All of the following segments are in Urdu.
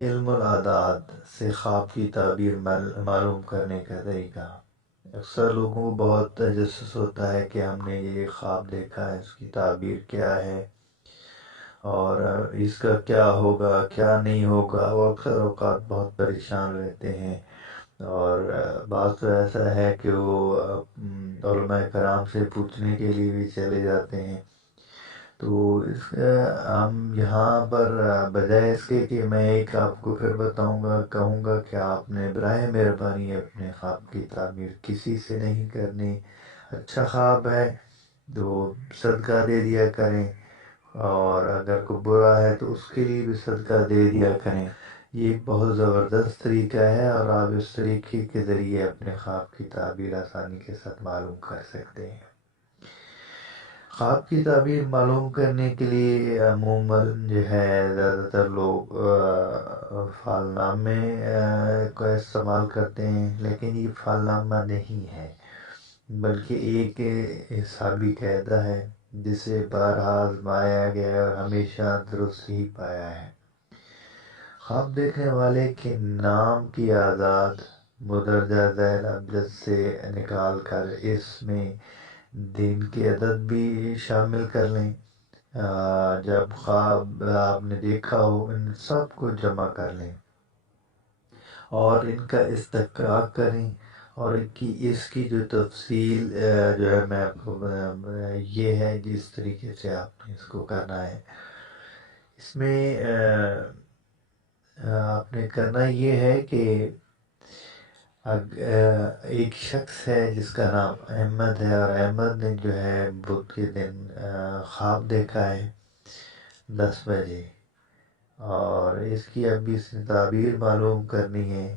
علم العادات سے خواب کی تعبیر معلوم کرنے کا طریقہ۔ اکثر لوگوں کو بہت تجسس ہوتا ہے کہ ہم نے یہ خواب دیکھا ہے، اس کی تعبیر کیا ہے اور اس کا کیا ہوگا کیا نہیں ہوگا۔ وہ اکثر اوقات بہت پریشان رہتے ہیں، اور بعض تو ایسا ہے کہ وہ علماء کرام سے پوچھنے کے لیے بھی چلے جاتے ہیں۔ تو اس ہم یہاں پر بجائے اس کے کہ میں ایک آپ کو پھر بتاؤں گا، کہوں گا کہ آپ نے برائے مہربانی اپنے خواب کی تعبیر کسی سے نہیں کرنی۔ اچھا خواب ہے تو صدقہ دے دیا کریں، اور اگر کوئی برا ہے تو اس کے لیے بھی صدقہ دے دیا کریں۔ یہ ایک بہت زبردست طریقہ ہے، اور آپ اس طریقے کے ذریعے اپنے خواب کی تعبیر آسانی کے ساتھ معلوم کر سکتے ہیں۔ خواب کی تعبیر معلوم کرنے کے لیے عموماً جو ہے زیادہ تر لوگ فال نامے کا استعمال کرتے ہیں، لیکن یہ فال نامہ نہیں ہے، بلکہ ایک حسابی قاعدہ ہے جسے بارہا آزمایا گیا ہے اور ہمیشہ درست ہی پایا ہے۔ خواب دیکھنے والے کے نام کی اعداد مدرجہ ذیل ابجد سے نکال کر اس میں دن کے عدد بھی شامل کر لیں۔ جب خواب آپ نے دیکھا ہو ان سب کو جمع کر لیں اور ان کا استقراء کریں، اور اس کی جو تفصیل جو ہے میں آپ کو یہ ہے جس طریقے سے آپ نے اس کو کرنا ہے۔ اس میں آپ نے کرنا یہ ہے کہ ایک شخص ہے جس کا نام احمد ہے، اور احمد نے جو ہے بدھ کے دن خواب دیکھا ہے 10 بجے، اور اس کی اب اس نے تعبیر معلوم کرنی ہے۔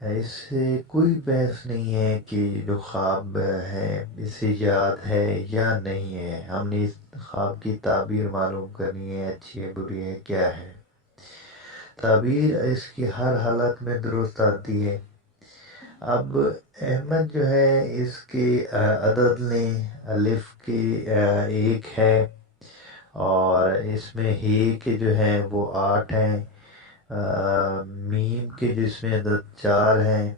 اس سے کوئی بحث نہیں ہے کہ جو خواب ہے اسے یاد ہے یا نہیں ہے، ہم نے اس خواب کی تعبیر معلوم کرنی ہے، اچھی ہے بری ہے کیا ہے۔ تعبیر اس کی ہر حالت میں درست آتی ہے۔ اب احمد جو ہے اس کے عدد لیں، الف کی 1 ہے، اور اس میں ہی کے جو ہیں وہ 8 ہیں، میم کے جس میں عدد 4 ہیں،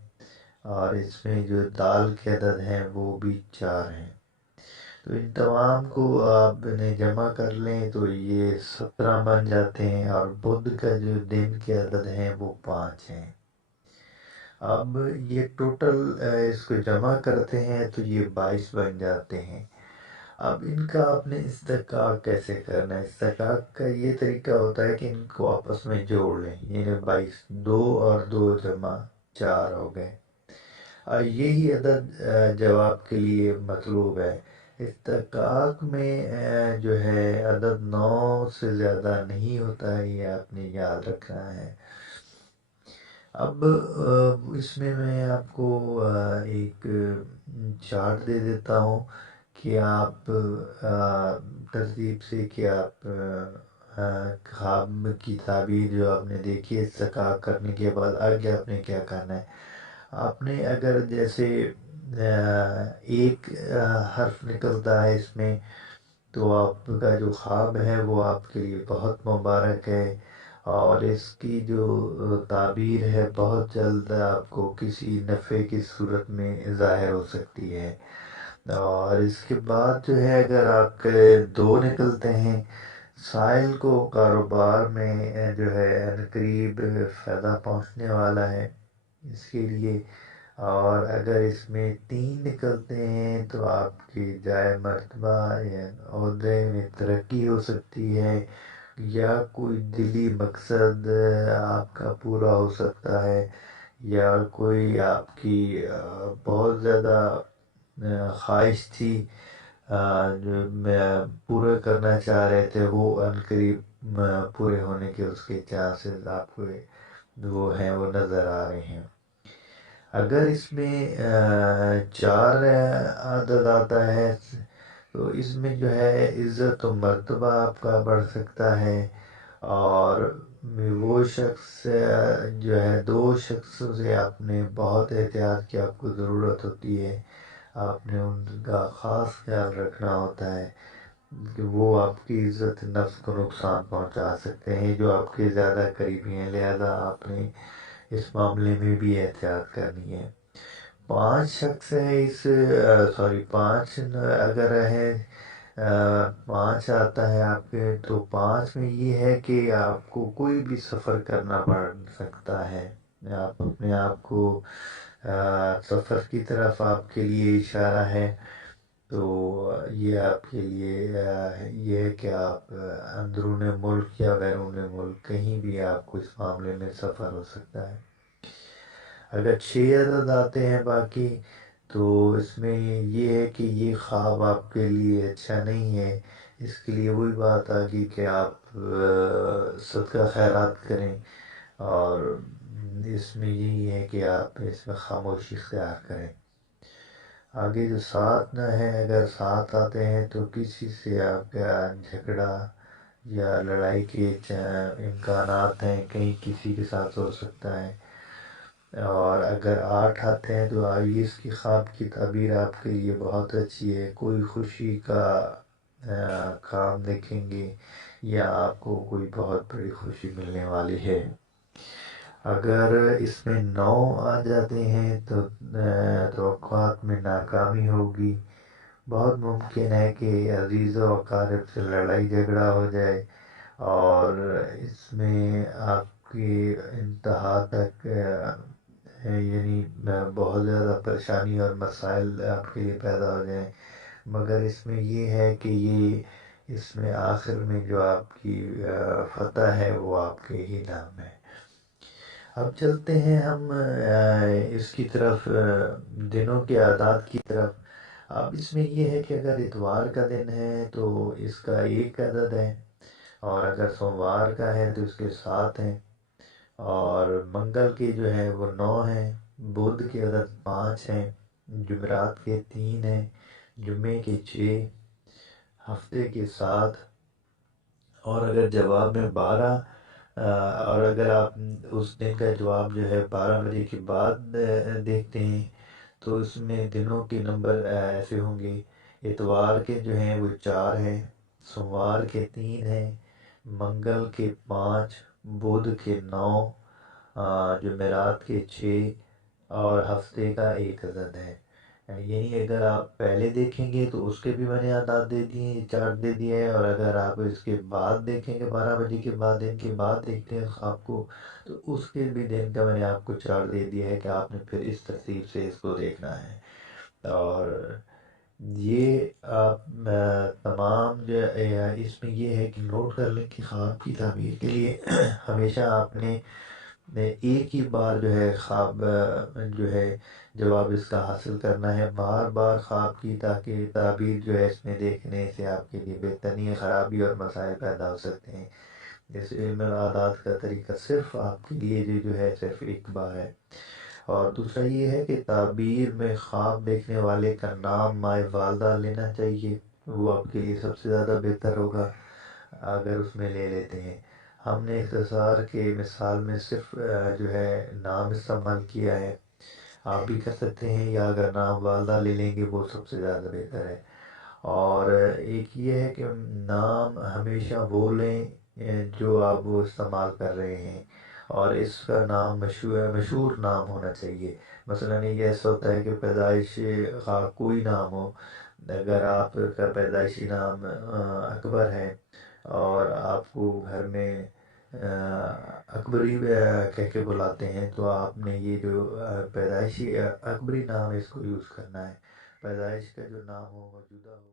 اور اس میں جو دال کے عدد ہیں وہ بھی 4 ہیں۔ تو ان تمام کو آپ نے جمع کر لیں تو یہ 17 بن جاتے ہیں، اور بدھ کا جو دن کے عدد ہیں وہ 5 ہیں۔ اب یہ ٹوٹل اس کو جمع کرتے ہیں تو یہ 22 بن جاتے ہیں۔ اب ان کا آپ نے استحقاق کیسے کرنا ہے؟ استحقاق کا یہ طریقہ ہوتا ہے کہ ان کو آپس میں جوڑ لیں، یعنی 22 2 اور 2 جمع 4 ہو گئے۔ یہی عدد جواب کے لیے مطلوب ہے۔ استحقاق میں جو ہے عدد 9 سے زیادہ نہیں ہوتا ہے، یہ آپ نے یاد رکھنا ہے۔ اب اس میں آپ کو ایک چارٹ دے دیتا ہوں کہ آپ ترتیب سے کہ آپ خواب کی تعبیر جو آپ نے دیکھی ہے استحقاق کرنے کے بعد آگے آپ نے کیا کرنا ہے۔ آپ نے اگر جیسے ایک حرف نکلتا ہے اس میں، تو آپ کا جو خواب ہے وہ آپ کے لیے بہت مبارک ہے، اور اس کی جو تعبیر ہے بہت جلد آپ کو کسی نفع کی صورت میں ظاہر ہو سکتی ہے۔ اور اس کے بعد جو ہے اگر آپ کے 2 نکلتے ہیں، سائل کو کاروبار میں جو ہے قریب فائدہ پہنچنے والا ہے اس کے لیے، اور اگر اس میں 3 نکلتے ہیں تو آپ کی جائے مرتبہ یا عہدے میں ترقی ہو سکتی ہے، یا کوئی دلی مقصد آپ کا پورا ہو سکتا ہے، یا کوئی آپ کی بہت زیادہ خواہش تھی جو میں پورا کرنا چاہ رہے تھے، وہ عنقریب پورے ہونے کے اس کے چانسز آپ کو وہ ہیں وہ نظر آ رہے ہیں۔ اگر اس میں 4 عدد آتا ہے تو اس میں جو ہے عزت و مرتبہ آپ کا بڑھ سکتا ہے، اور وہ شخص جو ہے 2 شخص سے آپ نے بہت احتیاط کی آپ کو ضرورت ہوتی ہے، آپ نے ان کا خاص خیال رکھنا ہوتا ہے۔ کہ وہ آپ کی عزت نفس کو نقصان پہنچا سکتے ہیں جو آپ کے زیادہ قریبی ہیں، لہذا آپ نے اس معاملے میں بھی احتیاط کرنی ہے۔ 5 شخص ہیں پانچ اگر ہے 5 آتا ہے آپ کے، تو 5 میں یہ ہے کہ آپ کو کوئی بھی سفر کرنا پڑ سکتا ہے، آپ اپنے آپ کو سفر کی طرف آپ کے لیے اشارہ ہے، تو یہ آپ کے لیے یہ ہے کہ آپ اندرون ملک یا بیرون ملک کہیں بھی آپ کو اس معاملے میں سفر ہو سکتا ہے۔ اگر 6 عدد آتے ہیں باقی، تو اس میں یہ ہے کہ یہ خواب آپ کے لیے اچھا نہیں ہے، اس کے لیے وہی بات آ گئی کہ آپ صدقہ خیرات کریں، اور اس میں یہی ہے کہ آپ اس میں خاموشی اختیار کریں۔ آگے جو 7 نہ ہے، اگر 7 آتے ہیں تو کسی سے آپ کا جھگڑا یا لڑائی کے امکانات ہیں، کہیں کسی کے ساتھ ہو سکتا ہے۔ اور اگر 8 آتے ہیں تو آئیے اس کی خواب کی تعبیر آپ کے لیے بہت اچھی ہے، کوئی خوشی کا کام دیکھیں گے یا آپ کو کوئی بہت بڑی خوشی ملنے والی ہے۔ اگر اس میں 9 آ جاتے ہیں تو توقعات میں ناکامی ہوگی، بہت ممکن ہے کہ عزیز و اقارب سے لڑائی جھگڑا ہو جائے، اور اس میں آپ کی انتہا تک یعنی بہت زیادہ پریشانی اور مسائل آپ کے لیے پیدا ہو جائیں، مگر اس میں یہ ہے کہ یہ اس میں آخر میں جو آپ کی فتح ہے وہ آپ کے ہی نام ہے۔ اب چلتے ہیں ہم اس کی طرف، دنوں کے اعداد کی طرف۔ اب اس میں یہ ہے کہ اگر اتوار کا دن ہے تو اس کا 1 عدد ہے، اور اگر سوموار کا ہے تو اس کے 7 ہیں، اور منگل کے جو ہے وہ 9 ہیں، بدھ کے عدد 5 ہیں، جمعرات کے 3 ہیں، جمعے کے 6، ہفتے کے 7، اور اگر جواب میں 12 اور اگر آپ اس دن کا جواب جو ہے 12 بجے کے بعد دیکھتے ہیں تو اس میں دنوں کے نمبر ایسے ہوں گے، اتوار کے جو ہیں وہ 4 ہیں، سوموار کے 3 ہیں، منگل کے 5، بدھ کے 9، جمعرات کے 6، اور ہفتے کا 1 عدد ہے۔ یعنی اگر آپ پہلے دیکھیں گے تو اس کے بھی میں نے اعداد دے دیے ہیں، چارٹ دے دیا ہے، اور اگر آپ اس کے بعد دیکھیں گے 12 بجے کے بعد، دن کے بعد دیکھتے ہیں آپ کو، تو اس کے بھی دن کا میں نے آپ کو چارٹ دے دیا ہے کہ آپ نے پھر اس ترتیب سے اس کو دیکھنا ہے۔ اور یہ آپ تمام جو اس میں یہ ہے کہ نوٹ کر لیں کہ خواب کی تعبیر کے لیے ہمیشہ آپ نے ایک ہی بار جو ہے خواب جو ہے جواب اس کا حاصل کرنا ہے، بار بار خواب کی، تاکہ تعبیر جو ہے اس میں دیکھنے سے آپ کے لیے بہترین خرابی اور مسائل پیدا ہو سکتے ہیں۔ اس علم اعداد کا طریقہ صرف آپ کے لیے جو ہے صرف ایک بار ہے۔ اور دوسرا یہ ہے کہ تعبیر میں خواب دیکھنے والے کا نام مائے والدہ لینا چاہیے، وہ آپ کے لیے سب سے زیادہ بہتر ہوگا اگر اس میں لے لیتے ہیں۔ ہم نے اختصار کے مثال میں صرف جو ہے نام استعمال کیا ہے، آپ بھی کر سکتے ہیں، یا اگر نام والدہ لے لیں گے وہ سب سے زیادہ بہتر ہے۔ اور ایک یہ ہے کہ نام ہمیشہ وہ لیں جو آپ وہ استعمال کر رہے ہیں، اور اس کا نام مشہور نام ہونا چاہیے۔ مثلاً یہ ایسا ہوتا ہے کہ پیدائش کا کوئی نام ہو، اگر آپ کا پیدائشی نام اکبر ہے اور آپ کو گھر میں اکبری کہہ کے بلاتے ہیں، تو آپ نے یہ جو پیدائشی اکبری نام ہے اس کو یوز کرنا ہے، پیدائش کا جو نام ہو موجودہ ہو